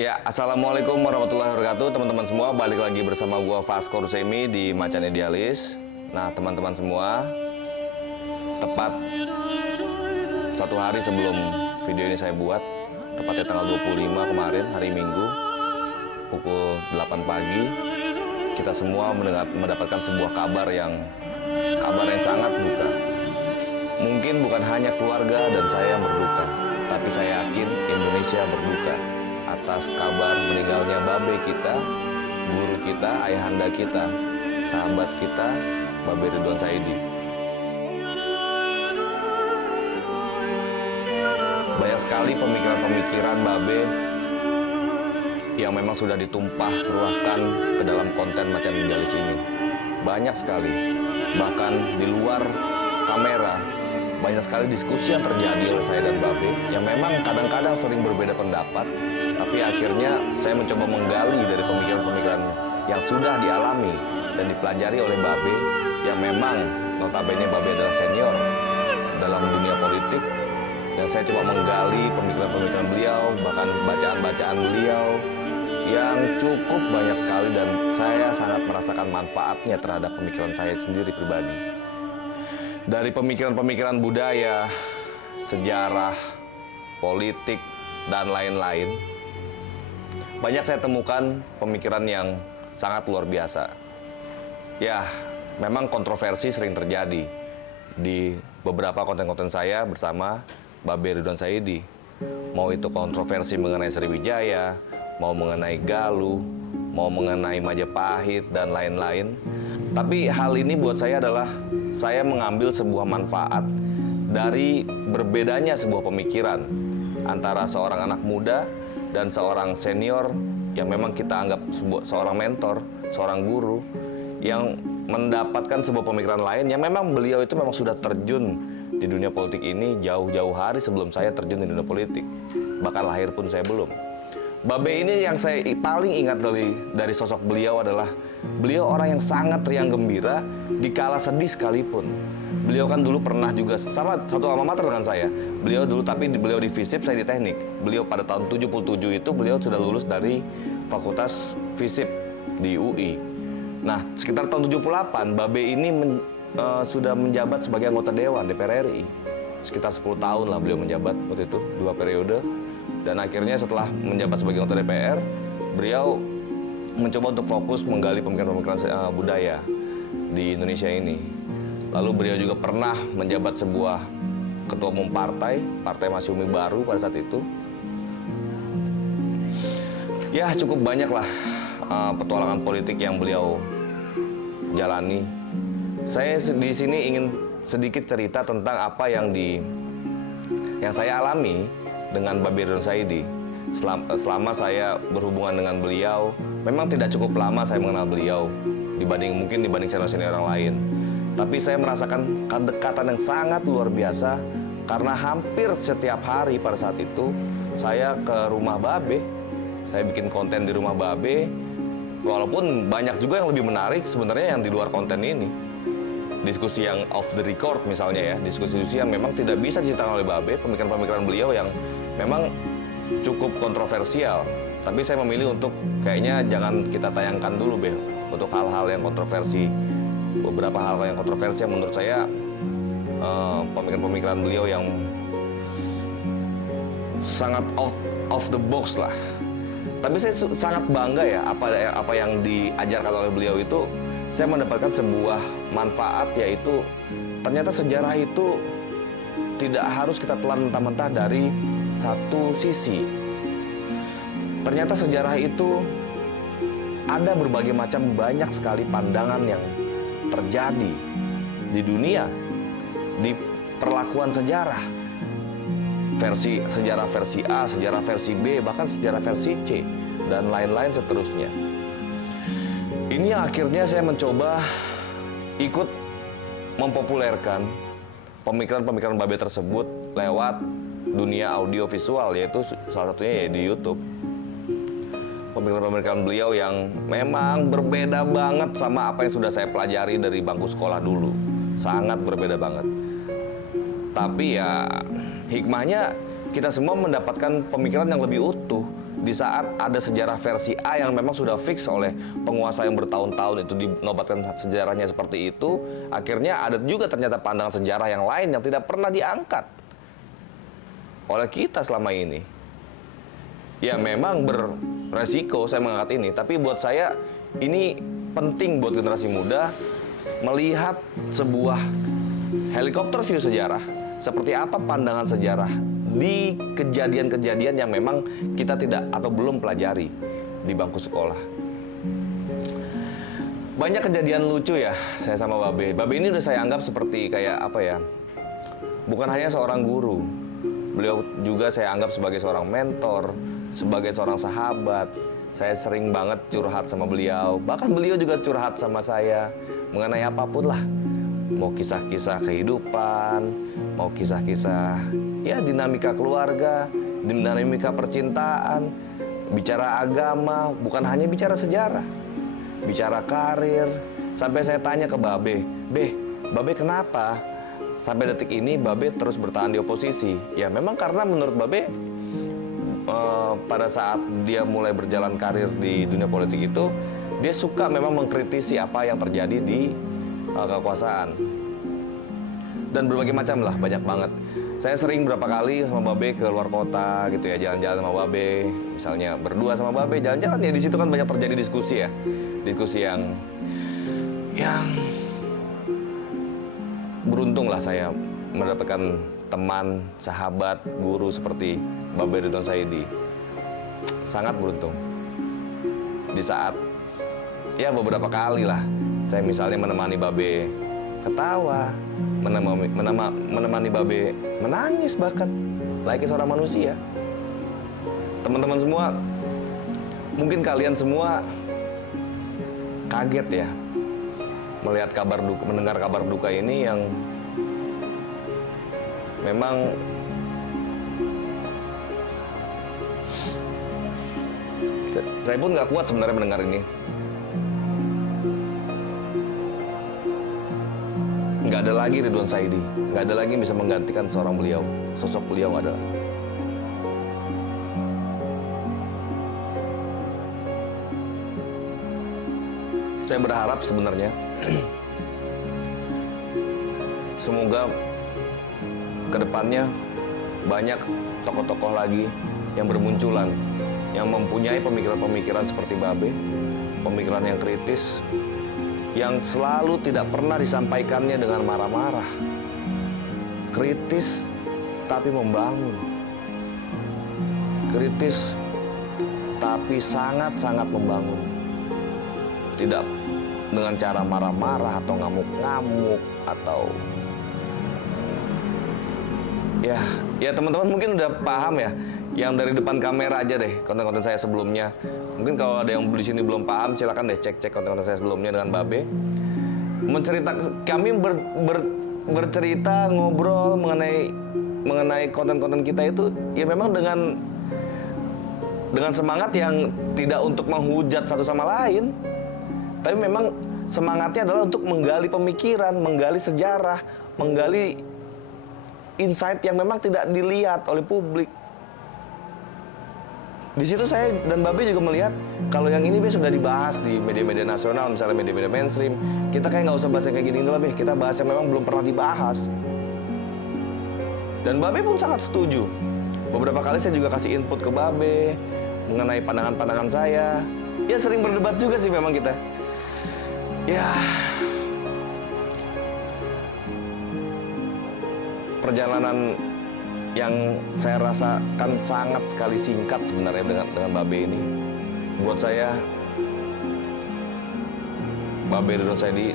Ya, assalamualaikum warahmatullahi wabarakatuh, teman-teman semua. Balik lagi bersama gua Vasco Rusemi di Macan Idealis. Nah, teman-teman semua, tepat satu hari sebelum video ini saya buat, tepatnya tanggal 25 kemarin, hari Minggu, pukul 8 pagi, kita semua mendapatkan sebuah kabar yang sangat duka. Mungkin bukan hanya keluarga dan saya yang berduka, tapi saya yakin Indonesia berduka atas kabar meninggalnya babe kita, guru kita, ayahanda kita, sahabat kita, Babe Ridwan Saidi. Banyak sekali pemikiran-pemikiran babe yang memang sudah ditumpah ruahkan ke dalam konten Macan Idealis ini. Banyak sekali, bahkan di luar kamera, banyak sekali diskusi yang terjadi oleh saya dan Babe yang memang kadang-kadang sering berbeda pendapat, tapi akhirnya saya mencoba menggali dari pemikiran-pemikiran yang sudah dialami dan dipelajari oleh Babe yang memang notabene Babe adalah senior dalam dunia politik, dan saya coba menggali pemikiran-pemikiran beliau, bahkan bacaan-bacaan beliau yang cukup banyak sekali, dan saya sangat merasakan manfaatnya terhadap pemikiran saya sendiri pribadi. Dari pemikiran-pemikiran budaya, sejarah, politik, dan lain-lain, banyak saya temukan pemikiran yang sangat luar biasa. Ya, memang kontroversi sering terjadi di beberapa konten-konten saya bersama Babe Ridwan Saidi. Mau itu kontroversi mengenai Sriwijaya, mau mengenai Galuh, mau mengenai Majapahit, dan lain-lain. Tapi hal ini buat saya adalah saya mengambil sebuah manfaat dari berbedanya sebuah pemikiran antara seorang anak muda dan seorang senior yang memang kita anggap seorang mentor, seorang guru yang mendapatkan sebuah pemikiran lain yang memang beliau itu memang sudah terjun di dunia politik ini jauh-jauh hari sebelum saya terjun di dunia politik. Bahkan lahir pun saya belum. Babe ini yang saya paling ingat dari sosok beliau adalah beliau orang yang sangat riang gembira dikala sedih sekalipun. Beliau kan dulu pernah juga sama satu alma mater dengan saya. Beliau dulu, tapi beliau di FISIP, saya di teknik. Beliau pada tahun 77 itu beliau sudah lulus dari Fakultas FISIP di UI. Nah, sekitar tahun 78 Babe ini sudah menjabat sebagai anggota Dewan DPR RI. Sekitar 10 tahun lah beliau menjabat waktu itu, 2 periode. Dan akhirnya setelah menjabat sebagai anggota DPR, beliau mencoba untuk fokus menggali pemikiran-pemikiran budaya di Indonesia ini. Lalu beliau juga pernah menjabat sebuah ketua umum Partai Masyumi Baru pada saat itu. Ya, cukup banyak lah petualangan politik yang beliau jalani. Saya di sini ingin sedikit cerita tentang apa yang saya alami dengan Babe Ridwan Saidi. Selama saya berhubungan dengan beliau, memang tidak cukup lama saya mengenal beliau dibanding senior-senior yang lain. Tapi saya merasakan kedekatan yang sangat luar biasa karena hampir setiap hari pada saat itu saya ke rumah Babe. Saya bikin konten di rumah Babe, walaupun banyak juga yang lebih menarik sebenarnya yang di luar konten ini. Diskusi yang off the record misalnya ya, diskusi yang memang tidak bisa diceritakan oleh Babe, pemikiran-pemikiran beliau yang memang cukup kontroversial. Tapi saya memilih untuk kayaknya jangan kita tayangkan dulu, Be, untuk hal-hal yang kontroversi. Beberapa hal yang kontroversi yang menurut saya pemikiran-pemikiran beliau yang sangat out of the box lah. Tapi saya sangat bangga ya apa yang diajarkan oleh beliau itu. Saya mendapatkan sebuah manfaat, yaitu ternyata sejarah itu tidak harus kita telan mentah-mentah dari satu sisi. Ternyata sejarah itu ada berbagai macam, banyak sekali pandangan yang terjadi di dunia, di perlakuan sejarah. Sejarah versi A, sejarah versi B, bahkan sejarah versi C, dan lain-lain seterusnya. Ini yang akhirnya saya mencoba ikut mempopulerkan pemikiran-pemikiran Babe tersebut lewat dunia audio visual, yaitu salah satunya ya di YouTube. Pemikiran-pemikiran beliau yang memang berbeda banget sama apa yang sudah saya pelajari dari bangku sekolah dulu. Sangat berbeda banget. Tapi ya hikmahnya kita semua mendapatkan pemikiran yang lebih utuh di saat ada sejarah versi A yang memang sudah fix oleh penguasa yang bertahun-tahun itu dinobatkan sejarahnya seperti itu, akhirnya ada juga ternyata pandangan sejarah yang lain yang tidak pernah diangkat oleh kita selama ini. Ya memang beresiko saya mengangkat ini, tapi buat saya ini penting buat generasi muda melihat sebuah helikopter view sejarah, seperti apa pandangan sejarah di kejadian-kejadian yang memang kita tidak atau belum pelajari di bangku sekolah. Banyak kejadian lucu ya saya sama Babe. Babe ini udah saya anggap seperti kayak apa ya, bukan hanya seorang guru, beliau juga saya anggap sebagai seorang mentor, sebagai seorang sahabat. Saya sering banget curhat sama beliau, bahkan beliau juga curhat sama saya mengenai apapun lah. Mau kisah-kisah kehidupan, mau kisah-kisah ya dinamika keluarga, dinamika percintaan, bicara agama, bukan hanya bicara sejarah, bicara karir. Sampai saya tanya ke Babe, Babe kenapa sampai detik ini Babe terus bertahan di oposisi? Ya memang karena menurut Babe pada saat dia mulai berjalan karir di dunia politik itu, dia suka memang mengkritisi apa yang terjadi di kekuasaan. Dan berbagai macam lah, banyak banget. Saya sering berapa kali sama Babe ke luar kota gitu ya, jalan-jalan sama Babe, misalnya berdua sama Babe jalan-jalan ya, di situ kan banyak terjadi diskusi ya. Diskusi yang beruntung lah saya mendapatkan teman, sahabat, guru seperti Babe Ridwan Saidi. Sangat beruntung. Di saat ya beberapa kali lah saya misalnya menemani Babe ketawa, menemani Babe menangis bahkan layaknya seorang manusia. Teman-teman semua, mungkin kalian semua kaget ya melihat kabar duka, mendengar kabar duka ini yang memang saya pun nggak kuat sebenarnya mendengar ini. Nggak ada lagi Ridwan Saidi, nggak ada lagi yang bisa menggantikan seorang beliau, sosok beliau nggak ada lagi. Saya berharap sebenarnya semoga kedepannya banyak tokoh-tokoh lagi yang bermunculan, yang mempunyai pemikiran-pemikiran seperti Babe, pemikiran yang kritis, yang selalu tidak pernah disampaikannya dengan marah-marah. Kritis tapi membangun. Kritis tapi sangat-sangat membangun. Tidak dengan cara marah-marah atau ngamuk-ngamuk atau ya teman-teman mungkin udah paham ya, yang dari depan kamera aja deh konten-konten saya sebelumnya. Mungkin kalau ada yang di sini belum paham, silakan deh cek konten-konten saya sebelumnya dengan Babe. Kami bercerita, ngobrol mengenai konten-konten kita itu ya memang dengan semangat yang tidak untuk menghujat satu sama lain, tapi memang semangatnya adalah untuk menggali pemikiran, menggali sejarah, menggali insight yang memang tidak dilihat oleh publik. Di situ saya dan Babe juga melihat kalau yang ini sudah dibahas di media-media nasional, misalnya media-media mainstream, kita kayak nggak usah bahas yang kayak gini lah, Be. Kita bahas yang memang belum pernah dibahas. Dan Babe pun sangat setuju. Beberapa kali saya juga kasih input ke Babe mengenai pandangan-pandangan saya. Ya sering berdebat juga sih memang kita. Ya, perjalanan yang saya rasakan sangat sekali singkat sebenarnya dengan Babe ini. Buat saya, Babe Ridwan Saidi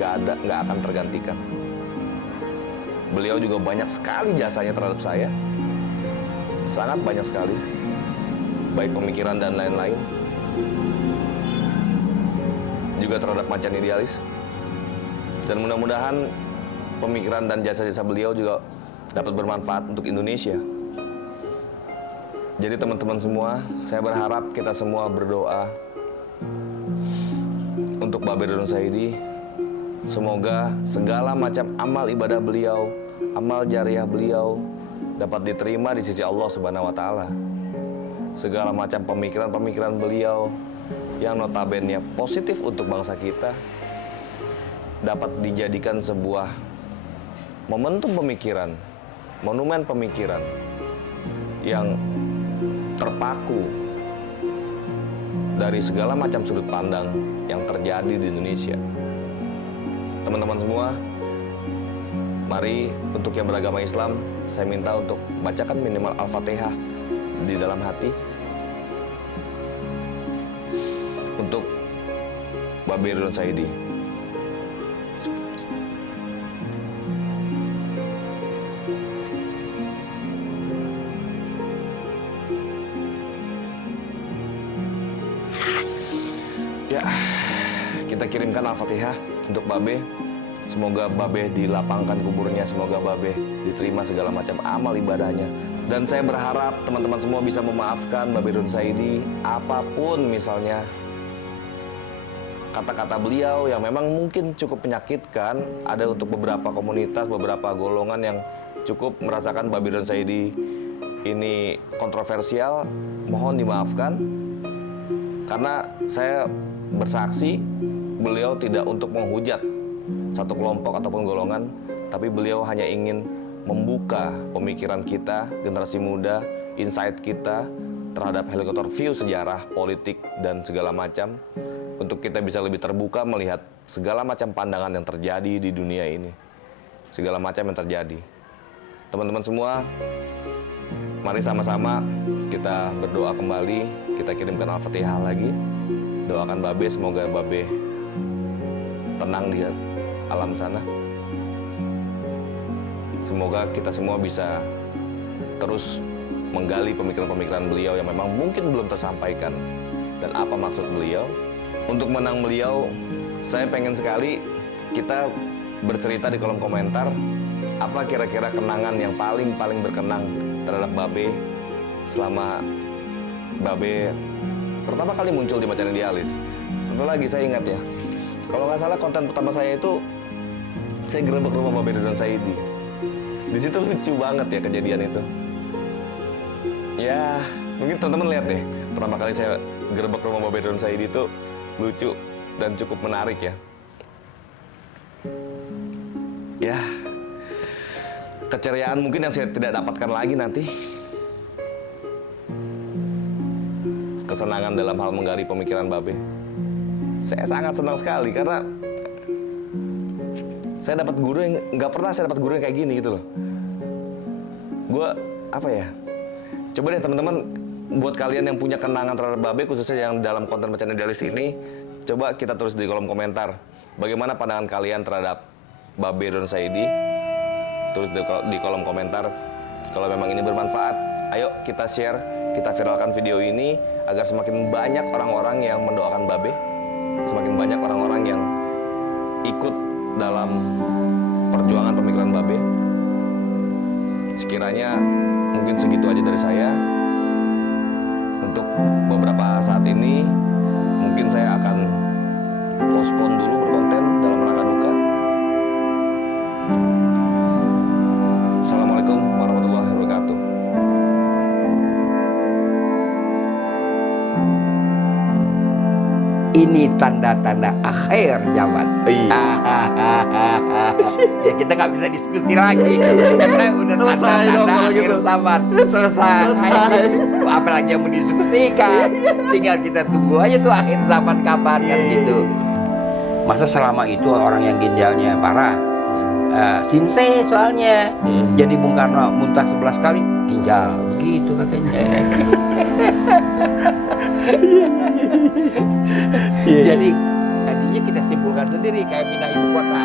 nggak akan tergantikan. Beliau juga banyak sekali jasanya terhadap saya, sangat banyak sekali, baik pemikiran dan lain-lain, juga terhadap Macan Idealis. Dan mudah-mudahan pemikiran dan jasa-jasa beliau juga dapat bermanfaat untuk Indonesia. Jadi teman-teman semua, saya berharap kita semua berdoa untuk Babe Ridwan Saidi. Semoga segala macam amal ibadah beliau, amal jariah beliau dapat diterima di sisi Allah Subhanahu wa Ta'ala. segala macam pemikiran-pemikiran beliau yang notabene positif untuk bangsa kita dapat dijadikan sebuah momentum pemikiran, monumen pemikiran yang terpaku dari segala macam sudut pandang yang terjadi di Indonesia. Teman-teman semua, mari untuk yang beragama Islam, saya minta untuk bacakan minimal Al-Fatihah di dalam hati untuk Babe Ridwan Saidi. Ya, kita kirimkan Al-Fatihah untuk Babe. Semoga Babe dilapangkan kuburnya, semoga Babe diterima segala macam amal ibadahnya. Dan saya berharap teman-teman semua bisa memaafkan Babe Ridwan Saidi apapun misalnya kata-kata beliau yang memang mungkin cukup menyakitkan. Ada untuk beberapa komunitas, beberapa golongan yang cukup merasakan Babe Ridwan Saidi ini kontroversial. Mohon dimaafkan, karena saya bersaksi beliau tidak untuk menghujat satu kelompok ataupun golongan, tapi beliau hanya ingin membuka pemikiran kita, generasi muda, insight kita terhadap helikopter view sejarah, politik, dan segala macam, untuk kita bisa lebih terbuka melihat segala macam pandangan yang terjadi di dunia ini, segala macam yang terjadi. Teman-teman semua, mari sama-sama kita berdoa kembali, kita kirimkan Al-Fatihah lagi. Doakan Babe, semoga Babe tenang di alam sana. Semoga kita semua bisa terus menggali pemikiran-pemikiran beliau yang memang mungkin belum tersampaikan. Dan apa maksud beliau? Untuk menang beliau, saya pengen sekali kita bercerita di kolom komentar apa kira-kira kenangan yang paling berkenang terhadap Babe selama Babe pertama kali muncul di Macan Idealis. Satu lagi saya ingat ya, kalau nggak salah konten pertama saya itu saya gerebek rumah Babe Ridwan Saidi. Di situ lucu banget ya kejadian itu. Ya, mungkin teman-teman lihat deh, pertama kali saya gerebek rumah Babe Ridwan Saidi itu lucu dan cukup menarik ya. Ya, keceriaan mungkin yang saya tidak dapatkan lagi nanti. Kesenangan dalam hal menggali pemikiran Babe. Saya sangat senang sekali karena saya dapat guru yang nggak pernah saya dapat guru yang kayak gini gitu loh. Gue apa ya? Coba deh teman-teman, buat kalian yang punya kenangan terhadap Babe, khususnya yang dalam konten Macan Idealis ini, coba kita tulis di kolom komentar. Bagaimana pandangan kalian terhadap Babe Ridwan Saidi? Tulis di kolom komentar. Kalau memang ini bermanfaat, ayo kita share, kita viralkan video ini agar semakin banyak orang-orang yang mendoakan Babe, semakin banyak orang-orang yang ikut dalam perjuangan pemikiran Babe. Sekiranya mungkin segitu aja dari saya. Untuk beberapa saat ini mungkin saya akan postpone dulu berkonten dalam rangka duka. Assalamualaikum warahmatullahi wabarakatuh. Ini tanda-tanda akhir zaman. Ya kita nggak bisa diskusi lagi karena udah tanda-tanda akhir zaman. Selesai. Apalagi yang mau diskusikan, tinggal kita tunggu aja tuh akhir zaman kapan kan gitu. Masa selama itu orang yang ginjalnya parah, sinse soalnya. Jadi Bung Karno muntah 11 kali ginjal begitu katanya. Jadi tadinya kita simpulkan sendiri kayak pindah ibu kota.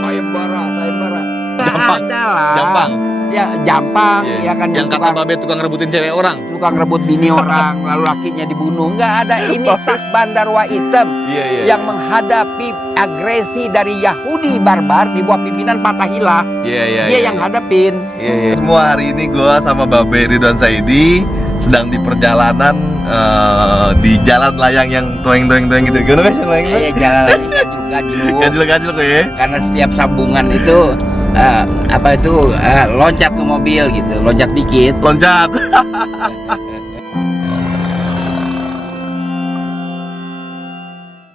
Sayembara. Jampang. Ya Jampang, ya kan yang kata Babe tukang rebutin cewek orang. Tukang rebut bini orang, lalu lakinya dibunuh. Nggak ada. Ini Sak Bandar Waitem yang menghadapi agresi dari Yahudi barbar di bawah pimpinan Fatahillah. Dia yang hadapin. Semua hari ini gue sama Babe Ridwan Saidi sedang di perjalanan di jalan layang yang toeng gitu. Gimana Bes? Jalan layang gajul-gajul. Gajul kok ya. Karena setiap sambungan itu apa itu loncat ke mobil gitu, loncat dikit. Loncat.